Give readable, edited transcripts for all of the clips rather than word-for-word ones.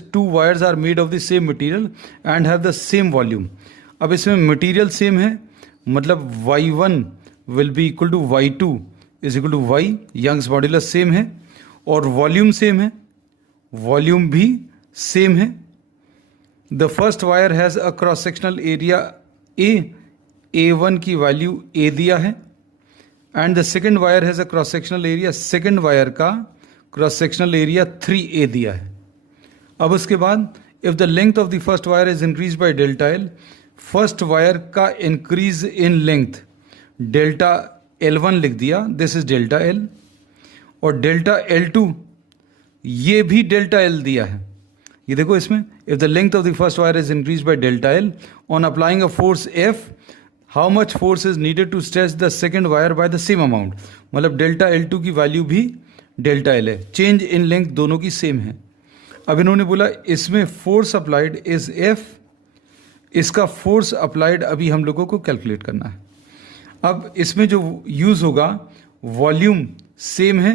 two wires are made of the same material and have the same volume. अब इसमें material same है, मतलब y1 will be equal to y2 is equal to y, Young's modulus same है, और volume same है, volume भी same है. The first wire has a cross sectional area A1 की वैल्यू A दिया है, and the second wire has a cross sectional area, second wire का cross sectional area 3A दिया है. अब उसके बाद if the length of the first wire is increase by delta L, first wire का increase in length delta L1 लिख दिया, this is delta L, और डेल्टा L2 ये भी डेल्टा एल दिया है. ये देखो इसमें, if the length of the first wire is increase by delta L on applying a force F, how much force is needed to stretch the second wire by the same amount. मतलब delta L2 की value भी delta L है, change in length दोनों की same है. अब इन्होंने बोला इसमें फोर्स अप्लाइड इज F, इसका फोर्स अप्लाइड अभी हम लोगों को कैलकुलेट करना है. अब इसमें जो यूज होगा वॉल्यूम सेम है,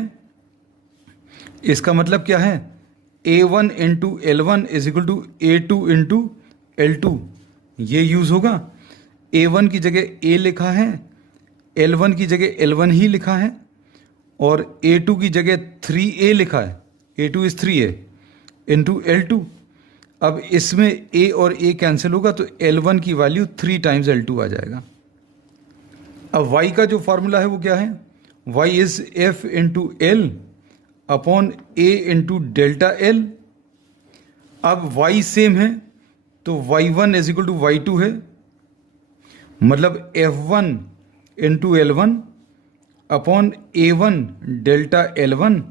इसका मतलब क्या है, A1 into L1 is equal to A2 into L2, ये यूज होगा. A1 की जगह A लिखा है, L1 की जगह L1 ही लिखा है, और A2 की जगह 3A लिखा है, A2 is 3A into L2. अब इसमें A और A कैंसिल होगा तो L1 की वैल्यू 3 टाइम्स L2 आ जाएगा. अब Y का जो फॉर्मूला है वो क्या है, Y is F into L upon A into delta L. अब Y सेम है तो Y1 is equal to Y2 है, मतलब F1 into L1 upon A1 delta L1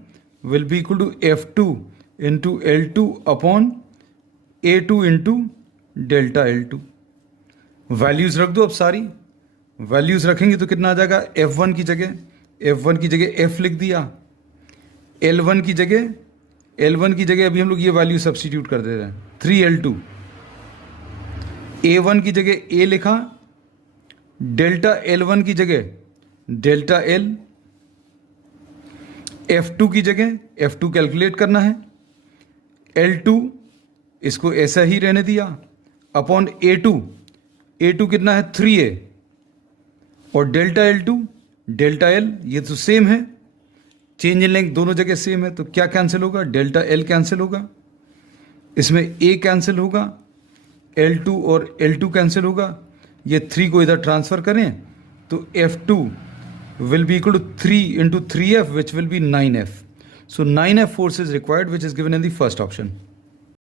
will be equal to F2 into L2 upon A2 into delta L2. Values रख दो. अब सारी values रखेंगे तो कितना आ जाएगा, F1 की जगह F लिख दिया, L1 की जगह अभी हम लोग ये वैल्यू सब्स्टिट्यूट कर दे रहे हैं 3L2, A1 की जगह A लिखा, डेल्टा L1 की जगह डेल्टा L, F2 की जगह F2 कैलकुलेट करना है, L2 इसको ऐसा ही रहने दिया, अपॉन A2 कितना है 3A, और डेल्टा L2 डेल्टा L ये तो सेम है, चेंज इन लेंथ दोनों जगह सेम है, तो क्या कैंसिल होगा, डेल्टा L कैंसिल होगा, इसमें A कैंसिल होगा, L2 और L2 कैंसिल होगा, ये 3 को इधर ट्रांसफर करें तो F2 will be equal to 3 into 3F which will be 9F. So 9F force is required, which is given in the first option.